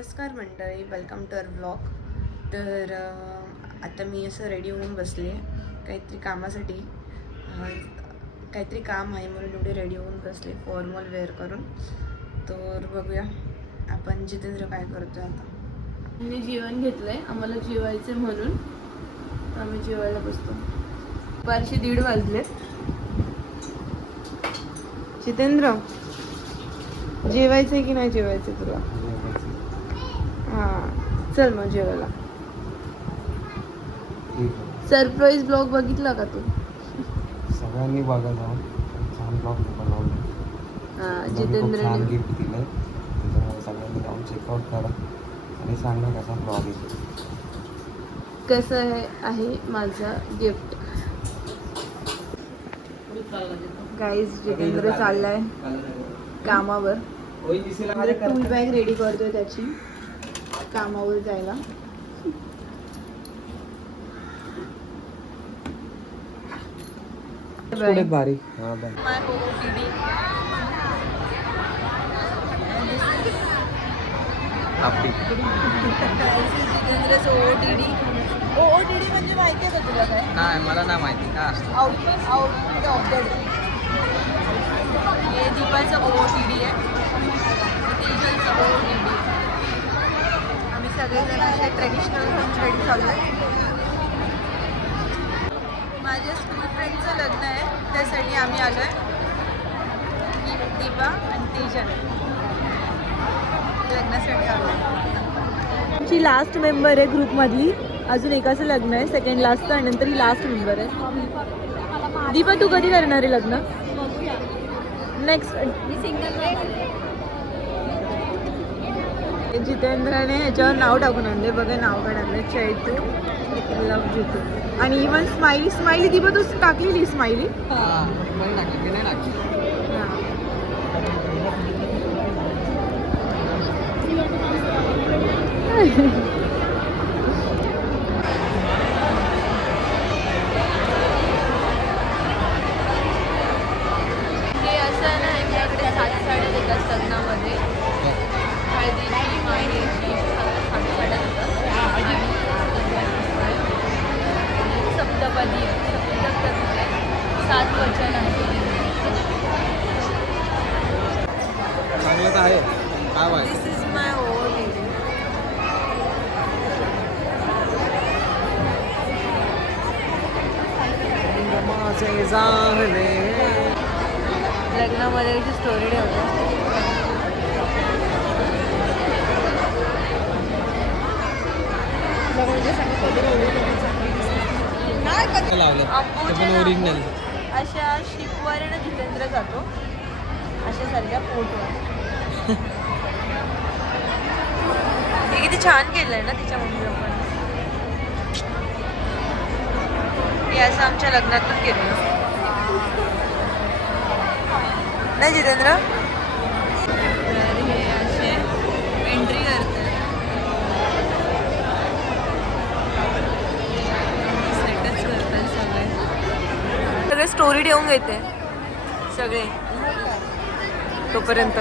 नमस्कार मंडळी welcome to year blog तर आता मी असं रेडी होऊन बसले काहीतरी कामासाठी. काहीतरी काम आहे म्हणून एवढे रेडी होऊन बसले फॉर्मल वेअर करून. तर बघूया आपण जितेंद्र काय करतोय आता? मी जेवण घेतलंय आम्हाला जेवायचं म्हणून. आम्ही जेवायला बसतो. दुपारचे दीड वाजले जितेंद्र जेवायचंय की नाही जेवायचं तुला? हा. चल मग जेवायला. सरप्राईज ब्लॉग बघितला का तू? सगळ्यांनी बघा जाऊन. छान ब्लॉग बनवलं. हा छान जितेंद्रने गिफ्ट त्याच्यामुळे सगळ्यांनी जाऊन चेकआउट करा. आणि सांगा कसा ब्लॉग येतो कसं आहे आहे माझा गिफ्ट गाईज जितेंद्र चाललाय कामावर. टूल बॅग रेडी करतोय त्याची. कामावर जायला. हा जितेंद्रच OOTD. OOTD म्हणजे माहिती आहे का तुला काय नाही मला नाही माहिती. आउट आउट हे दीपाचं ओ टी डी आहे. ओ टी डी सगळेजण असे ट्रेडिशनल रेडी चालू आहे माझ्या स्कूल फ्रेंडचं लग्न आहे त्यासाठी आम्ही आलो आहे दीपा आणि तेजल. लग्नासाठी आलो आहे लास्ट मेंबर आहे ग्रुपमधली अजून एकाचं लग्न आहे सेकंड लास्टचं आणि नंतर ही लास्ट मेंबर आहे. दीपा तू कधी करणार आहे लग्न? नेक्स्ट जितेंद्रने ह्याच्यावर नाव टाकून आणले बघा नाव काढले चैतू लव जितू आणि इवन स्माइली स्माइली तू टाकलेली स्माइली पण टाकली मी नाही टाकली हे असं आहे ना यांच्याकडे सात साड्या देतात लग्नामध्ये हळदीची माहेची सात साड्या देतात आणि सप्तपदी आहे सप्तपदी आहे सात वचन आहे चांगलं तर आहे काय वाईट दिस इज माय ओन माझे जाणे लग्नामध्ये कशी स्टोरी ठेवतात लावलं? अशा शिपवाऱ्यानं जितेंद्र जातो. अशा सारख्या फोटो हे किती छान केलंय ना तिच्या मम्मीला पण हे असं आमच्या लग्नातून केलं नाही जितेंद्र? तर हे असे एंट्री करतात सेटच करतात सगळे सगळे स्टोरी ठेवून घेते. सगळे. तोपर्यंत.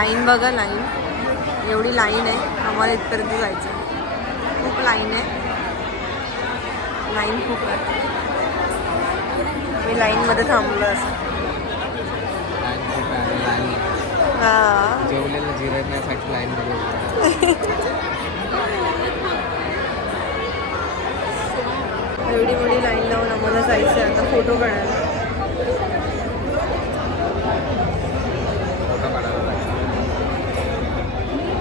लाईन बघा लाईन. एवढी लाईन आहे. आम्हाला इथपर्यंत जायचं खूप लाईन आहे. लाईन खूप आहे. मी लाईनमध्ये थांबलो असं. हां. जेवलेलं जिरण्यासाठी लाईन एवढी मोठी लाईन लावून आम्हाला जायचं आहे आता फोटो काढायला.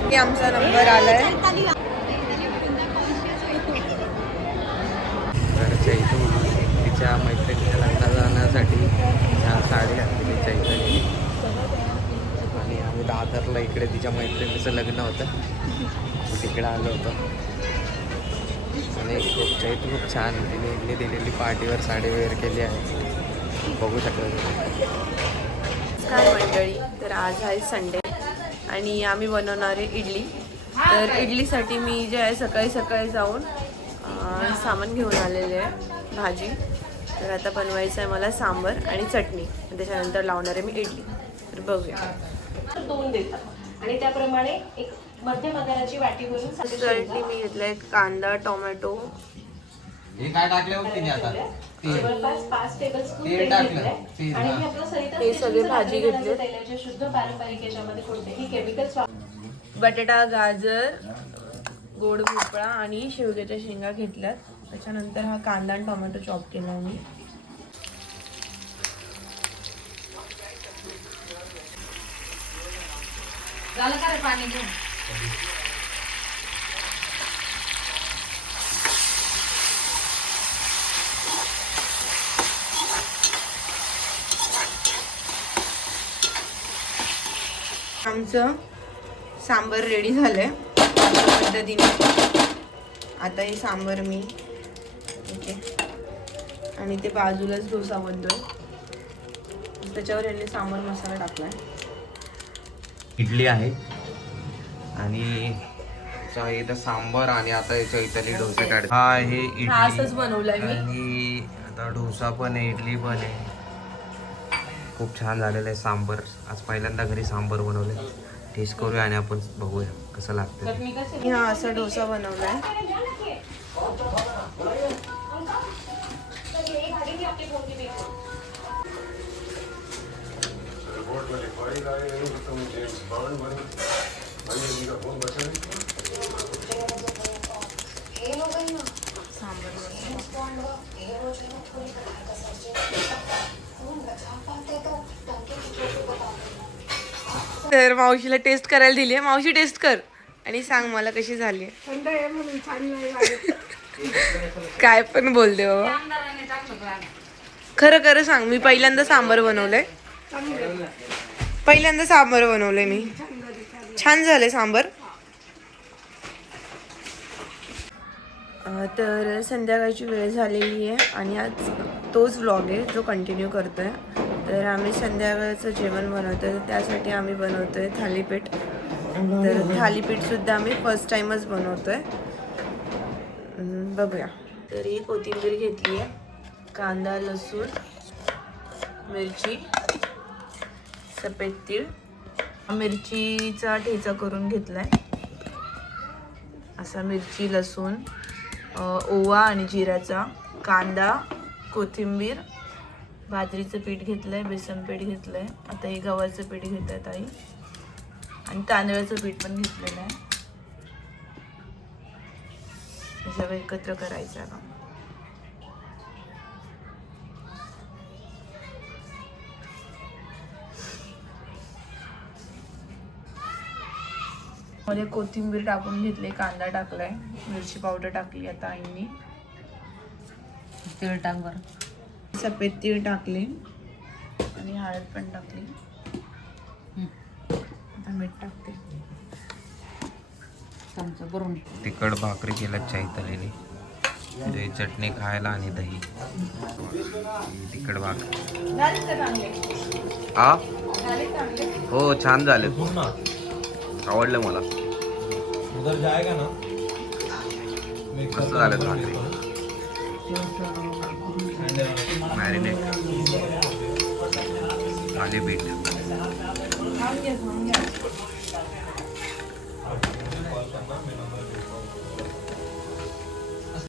की आमचा नंबर आलाय. घरच्या इथून तिच्या मैत्रिणीच्या लग्नात जाण्यासाठी साडी घातली आणि आम्ही दादरला इकडे तिच्या मैत्रिणीचं लग्न होतं. तिकडे आलो होतो. आणि खूप चैत्र खूप छान. तिने दिलेली पार्टीवर साडी वेअर केली आहे. बघू शकता. नमस्कार मंडळी. तर आज आहे संडे. आणि आम्ही बनवणार आहे इडली. तर इडलीसाठी मी जे आहे सकाळी सकाळी जाऊन सामान घेऊन आलेले आहे भाजी. तर आता बनवायचं आहे मला सांबर आणि चटणी. त्याच्यानंतर लावणार आहे मी इडली. तर बघूया. दोन देतात आणि त्याप्रमाणे एक मध्यम आकाराची वाटी भरून चटणी मी घेतलंय कांदा टोमॅटो हे काय टाकले होते तिने आता तेल टाकलं. तेल, हा. हे हे सगळे भाजी घेतली. तेलाचे शुद्ध पारंपरिक याच्यामध्ये कोणतेही केमिकल बटाटा गाजर गोड भोपळा आणि शेवग्याच्या शेंगा घेतल्यात त्याच्यानंतर हा कांदा आणि टोमॅटो चॉप केला मी आमचं सांबर रेडी झालंय. अशा पद्धतीने. आता हे सांबर मी ओके. आणि ते बाजूलाच डोसा बनतोय. त्याच्यावर यांनी सांबर मसाला टाकलाय. इडली आहे. आणि इथं सांबर आणि आता याच्या इथली डोसे काढ हा आहे हा इडली. असंच बनवलाय मी. आणि आता डोसा पण आहे इडली पण आहे. खूप छान झालेलं आहे सांबर. आज पहिल्यांदा घरी सांबर बनवले टेस्ट करूया आणि आपण बघूया कसं लागतं हा असा डोसा बनवलाय. सांबर तर मावशीला टेस्ट करायला दिली आहे. मावशी टेस्ट कर. आणि सांग मला कशी झाली काय पण बोलते बाबा. खरं खरं सांग. मी पहिल्यांदा सांबर बनवलंय. पहिल्यांदा सांबर बनवलंय मी. छान झालंय सांबर. तर संध्याकाळची वेळ झालेली आहे आणि आज तोच व्लॉग आहे जो कंटिन्यू करतोय. तर आम्ही संध्याकाळचं जेवण बनवतो तर त्यासाठी आम्ही बनवतोय थालीपीठ. तर थालीपीठ सुद्धा आम्ही फर्स्ट टाइमच बनवतोय. आहे बघूया. तर ही कोथिंबीर घेतली आहे कांदा लसूण मिरची सफेद तीळ. मिरचीचा ठेचा करून घेतला आहे असा मिरची लसूण ओवा आणि जिऱ्याचा कांदा कोथिंबीर बाजरीचं पीठ घेतलंय बेसन पीठ घेतलंय. आता हे गव्हाचं पीठ घेत आहेत आई आणि तांदळाचं पीठ पण घेतलेलं आहे. हे सगळं एकत्र करायचं आहे मध्ये कोथिंबीर टाकून घेतली कांदा टाकलाय मिरची पावडर टाकली आता आईंनी. तीळ टाक बरं. सफेद तीळ टाकले आणि हळद पण टाकली. आता मीठ टाकते. चमचा भरून तिखट भाकरी केल्या चैतलीने ते चटणी खायला आणि दही. तिखट भाकरी. हा हो छान झाले. आवडलं मला. उधर जाएगा ना? मस्त झालं भाकरी. मॅरिनेट आले बीट हां